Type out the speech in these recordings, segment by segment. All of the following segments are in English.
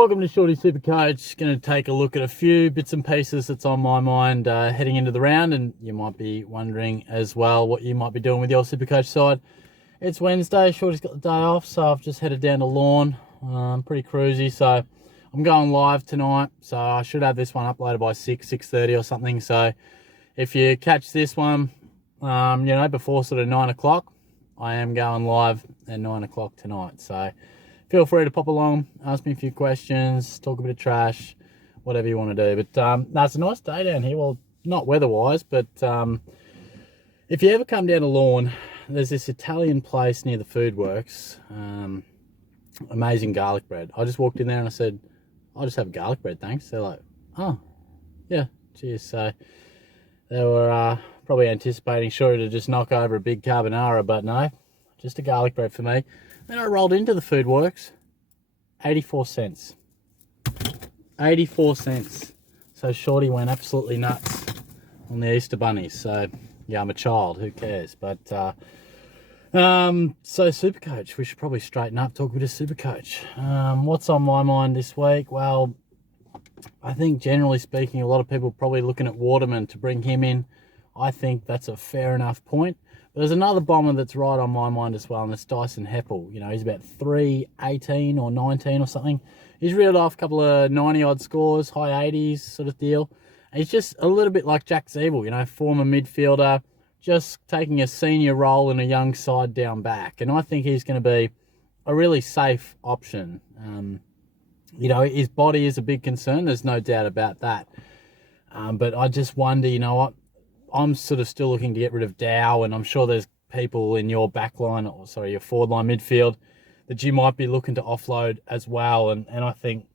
Welcome to Shorty SuperCoach. Going to take a look at a few bits and pieces that's on my mind heading into the round, and you might be wondering as well what you might be doing with your SuperCoach side. It's Wednesday, Shorty's got the day off, so I've just headed down to Lawn. Pretty cruisy, so I'm going live tonight, so I should have this one uploaded by 6:30 or something. So if you catch this one, before sort of 9 o'clock, I am going live at 9 o'clock tonight. So feel free to pop along, ask me a few questions, talk a bit of trash, whatever you want to do. But it's a nice day down here. Well, not weather-wise, but if you ever come down to Lawn, there's this Italian place near the Food Works. Amazing garlic bread. I just walked in there and I said, I'll just have a garlic bread, thanks. They're like, oh, yeah, cheers. So they were probably anticipating to just knock over a big carbonara, but no, just a garlic bread for me. Then I rolled into the Food Works, 84 cents. 84 cents. So Shorty went absolutely nuts on the Easter bunnies. So yeah, I'm a child, who cares? But so SuperCoach, we should probably straighten up, talk a bit of SuperCoach. What's on my mind this week? Well, I think generally speaking, a lot of people probably looking at Waterman to bring him in. I think that's a fair enough point. But there's another bomber that's right on my mind as well, and it's Dyson Heppel. You know, he's about 318 or 19 or something. He's reeled off a couple of 90-odd scores, high 80s sort of deal. And he's just a little bit like Jack Zeeble, you know, former midfielder, just taking a senior role in a young side down back. And I think he's going to be a really safe option. His body is a big concern. There's no doubt about that. But I just wonder, you know what? I'm sort of still looking to get rid of Dow, and I'm sure there's people in your your forward line midfield that you might be looking to offload as well. And I think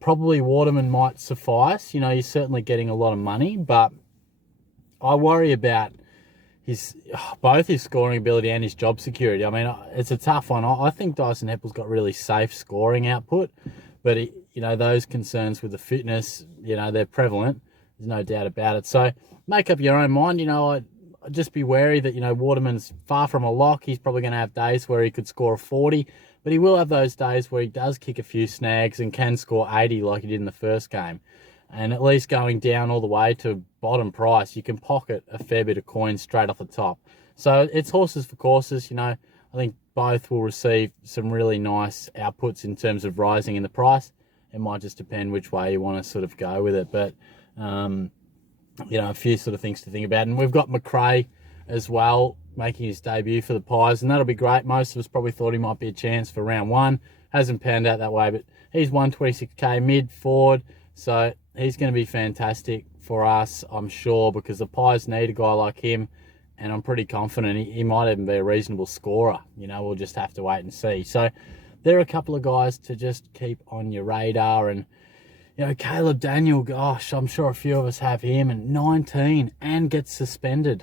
probably Waterman might suffice. You know, he's certainly getting a lot of money, but I worry about both his scoring ability and his job security. I mean, it's a tough one. I think Dyson Heppel's got really safe scoring output, but those concerns with the fitness, they're prevalent. There's no doubt about it. So make up your own mind. I'd just be wary that, Waterman's far from a lock. He's probably going to have days where he could score a 40, but he will have those days where he does kick a few snags and can score 80 like he did in the first game. And at least going down all the way to bottom price, you can pocket a fair bit of coin straight off the top. So it's horses for courses. I think both will receive some really nice outputs in terms of rising in the price. It might just depend which way you want to sort of go with it. But a few sort of things to think about. And we've got McRae as well making his debut for the Pies, and that'll be great. Most of us probably thought he might be a chance for round one. Hasn't panned out that way, but he's 126k mid forward, so he's going to be fantastic for us, I'm sure, because the Pies need a guy like him, and I'm pretty confident he might even be a reasonable scorer. We'll just have to wait and see. So there are a couple of guys to just keep on your radar. And Caleb Daniel, gosh, I'm sure a few of us have him, and 19 and gets suspended.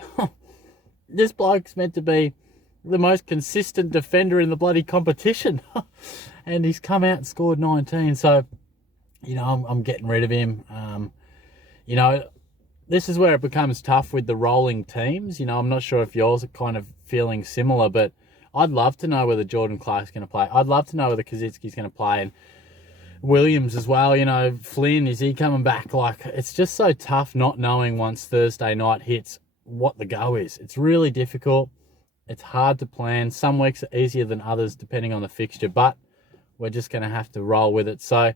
This bloke's meant to be the most consistent defender in the bloody competition. And he's come out and scored 19. So, I'm getting rid of him. This is where it becomes tough with the rolling teams. I'm not sure if yours are kind of feeling similar, but I'd love to know whether Jordan Clark's going to play. I'd love to know whether Kazitsky's going to play. And Williams as well, Flynn, is he coming back? Like, it's just so tough not knowing once Thursday night hits what the go is. It's really difficult. It's hard to plan. Some weeks are easier than others depending on the fixture, but we're just going to have to roll with it. So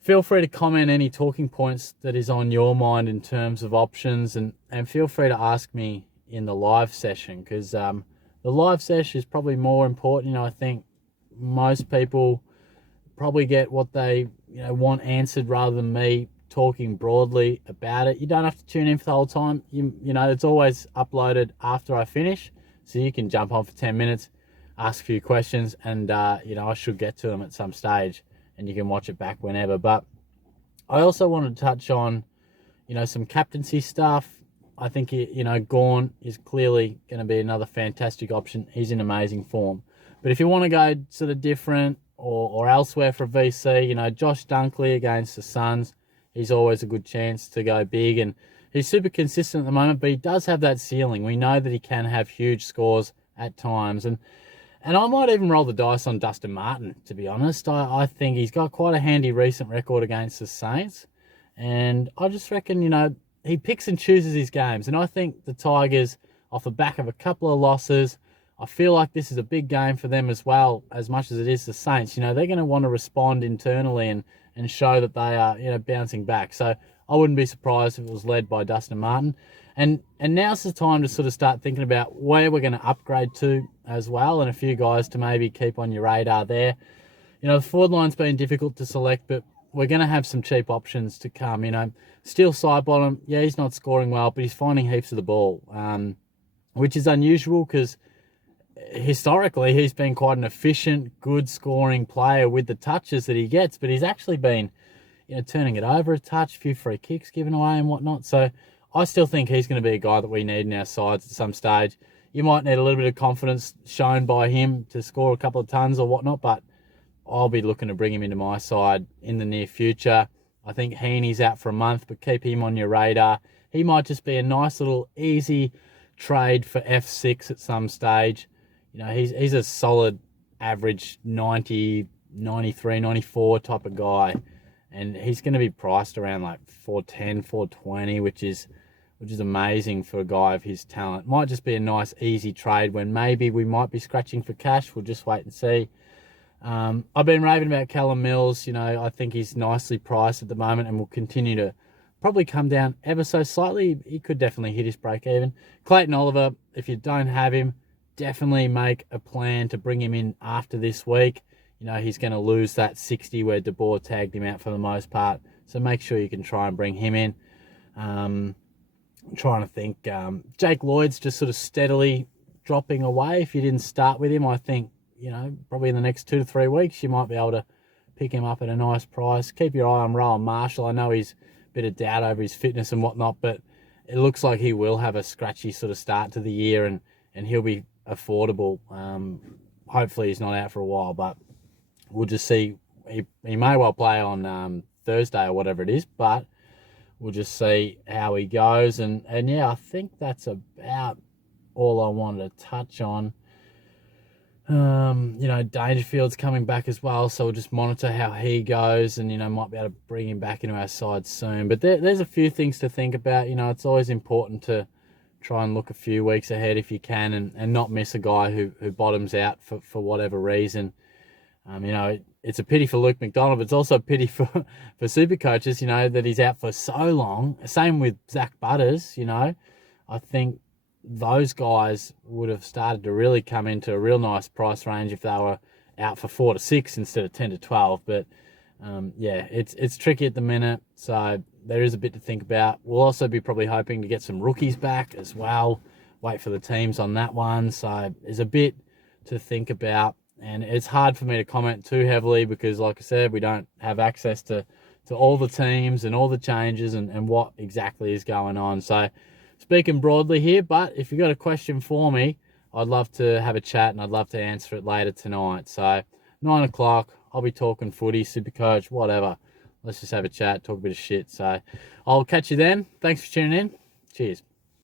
feel free to comment any talking points that is on your mind in terms of options, and feel free to ask me in the live session, because the live session is probably more important. I think most people probably get what they want answered rather than me talking broadly about it. You don't have to tune in for the whole time. It's always uploaded after I finish, so you can jump on for 10 minutes, ask a few questions, and I should get to them at some stage, and you can watch it back whenever. But I also wanted to touch on some captaincy stuff. I think Gawn is clearly going to be another fantastic option. He's in amazing form. But if you want to go sort of different or elsewhere for a VC, Josh Dunkley against the Suns, he's always a good chance to go big, and he's super consistent at the moment, but he does have that ceiling. We know that he can have huge scores at times, and And I might even roll the dice on Dustin Martin, to be honest. I think he's got quite a handy recent record against the Saints. And I just reckon, he picks and chooses his games. And I think the Tigers, off the back of a couple of losses, I feel like this is a big game for them as well, as much as it is the Saints. They're going to want to respond internally and show that they are, bouncing back. So I wouldn't be surprised if it was led by Dustin Martin. And now's the time to sort of start thinking about where we're going to upgrade to as well, and a few guys to maybe keep on your radar there. The forward line's been difficult to select, but we're going to have some cheap options to come. Steele Sidebottom, yeah, he's not scoring well, but he's finding heaps of the ball, which is unusual because historically he's been quite an efficient, good scoring player with the touches that he gets, but he's actually been, turning it over a touch, a few free kicks given away and whatnot. So I still think he's going to be a guy that we need in our sides at some stage. You might need a little bit of confidence shown by him to score a couple of tons or whatnot, but I'll be looking to bring him into my side in the near future. I think Heaney's out for a month, but keep him on your radar. He might just be a nice little easy trade for F6 at some stage. He's a solid average 90, 93, 94 type of guy. And he's going to be priced around like 410, 420, which is amazing for a guy of his talent. Might just be a nice, easy trade when maybe we might be scratching for cash. We'll just wait and see. I've been raving about Callum Mills. I think he's nicely priced at the moment and will continue to probably come down ever so slightly. He could definitely hit his break even. Clayton Oliver, if you don't have him, definitely make a plan to bring him in after this week. He's going to lose that 60 where De Boer tagged him out for the most part. So make sure you can try and bring him in. I'm trying to think. Jake Lloyd's just sort of steadily dropping away. If you didn't start with him, I think, probably in the next 2 to 3 weeks, you might be able to pick him up at a nice price. Keep your eye on Rowan Marshall. I know he's a bit of doubt over his fitness and whatnot, but it looks like he will have a scratchy sort of start to the year and he'll be affordable. Hopefully he's not out for a while, but we'll just see. He may well play on Thursday or whatever it is, but we'll just see how he goes. And yeah, I think that's about all I wanted to touch on. Dangerfield's coming back as well, so we'll just monitor how he goes and, might be able to bring him back into our side soon. But there's a few things to think about. It's always important to try and look a few weeks ahead if you can and not miss a guy who bottoms out for whatever reason. It's a pity for Luke McDonald, but it's also a pity for SuperCoaches, that he's out for so long. Same with Zach Butters, I think those guys would have started to really come into a real nice price range if they were out for 4 to 6 instead of 10 to 12. But it's tricky at the minute, so there is a bit to think about. We'll also be probably hoping to get some rookies back as well. Wait for the teams on that one. So there's a bit to think about. And it's hard for me to comment too heavily because, like I said, we don't have access to all the teams and all the changes and what exactly is going on. So speaking broadly here, but if you've got a question for me, I'd love to have a chat and I'd love to answer it later tonight. So 9 o'clock, I'll be talking footy, SuperCoach, whatever. Let's just have a chat, talk a bit of shit. So I'll catch you then. Thanks for tuning in. Cheers.